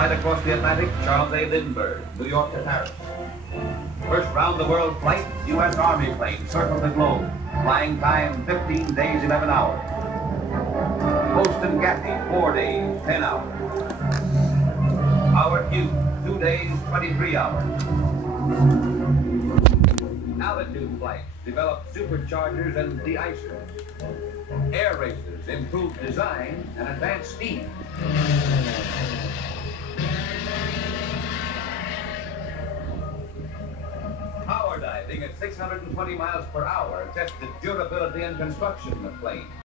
flight across the Atlantic, Charles A. Lindbergh, New York to Paris. First round-the-world flight, U.S. Army plane circled the globe. Flying time, 15 days, 11 hours. Post and Gaffney, 4 days, 10 hours. Howard Hughes, 2 days, 23 hours. Altitude flights developed superchargers and de-icers. Air racers improved design and advanced speed. Power diving at 620 miles per hour tested durability and construction of planes.